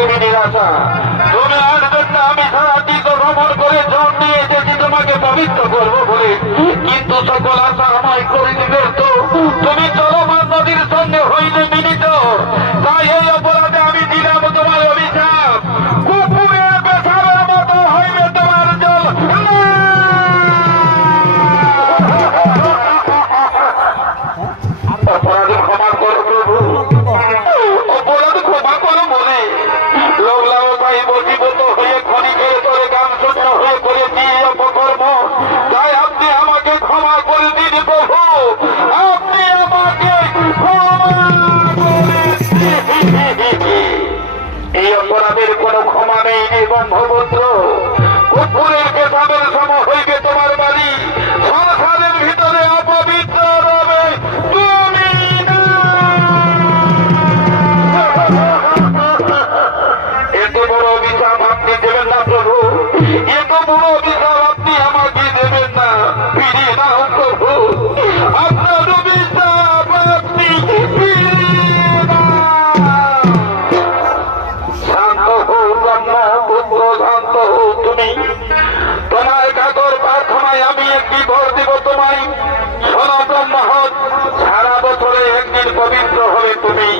তুমি নিরাশা। তুমি আর জন্য আমি সারা তীর্থ ভ্রমণ করে জল নিয়ে এসেছি তোমাকে পবিত্র করবো বলে, কিন্তু সকল আশা আমায় করে দিবে তো। তুমি চলমান নদীর সঙ্গে হইলে মিলিত, তাই এই অপরাধে আমি দিলাম তোমার অভিশাপ। কুকুরের পেশাবের মতো হইবে তোমার জল। অপরাধ ক্ষমা করো প্রভু, অপরাধ ক্ষমা করো বলে লোকলাও তাই বসীভূত হয়ে ক্ষণিকের করে গান শূন্য হয়ে করেছি অপকর্ম। তাই আপনি আমাকে ক্ষমা করে দিন প্রভু, আপনি আমাকে ক্ষমা করে দিন। এই অপরাধের কোনো ক্ষমা নেই বন্ধুপুত্র। কুকুরের পেশাবের সম হইবে তোমার বাড়ি, সংসারের ভিতরে অপবিত্র রবে তুমি। এত বড় অভিশাপ আপনি দেবেন না প্রভু, এত বড় অভিশাপ আপনি আমাকে দেবেন না। ফিরিয়ে নাও প্রভু, আপনার অভিশাপ আপনি ফিরিয়ে নাও। শান্ত হও ব্রহ্মা পুত্র, শান্ত হও তুমি। তোমার কাতর প্রার্থনায় আমি একটি বর দেব তোমায়। শোনো ব্রহ্মহৎ, সারা বছরে একদিন পবিত্র হবে তুমি।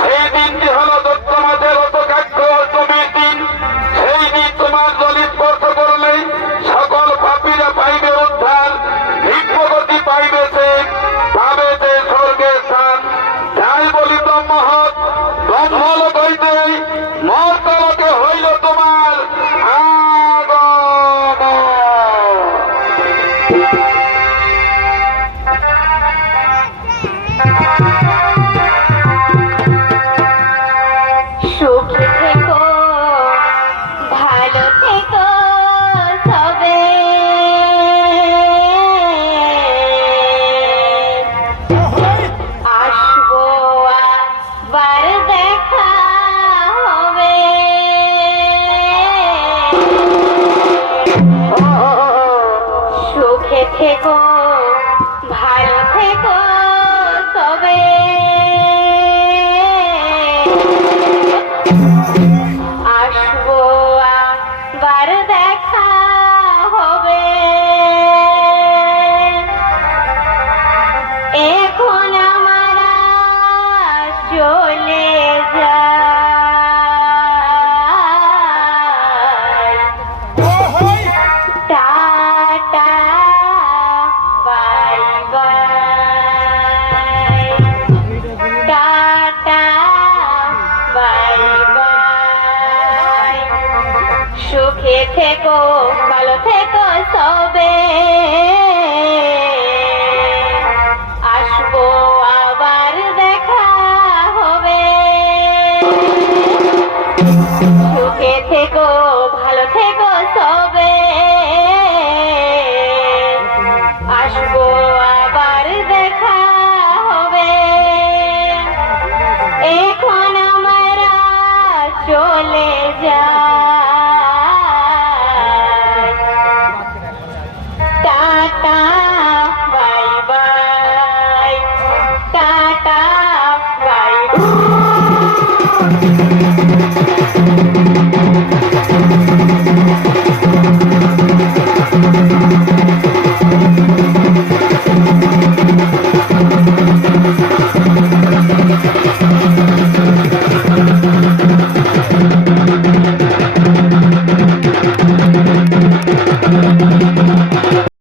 সেই দিনটি হল দৈত্য মাসের অতকাক্ষ অষ্টমীর দিন। সেই দিন তোমার জল স্পর্শ করলে সকল পাপীরা পাইবে উদ্ধার, ভিক্ষগতি পাইবে সে, পাবে সে স্বর্গের স্থান। তাই বলি ব্রহ্মহৎ, ব্রহ্মলোক হইতে মর্তলোকে হইল তোমার আগমন। সুখে থেকো, ভালো থেকো সবে। আসবো আবার দেখা হবে। সুখে থেকো, ভালো থেকো সবে। আসবো আবার দেখা হবে। এখন আমরা চলে যাই। Tata bye bye, tata bye bye. সুখে থেকো, ভালো থেকো সবে।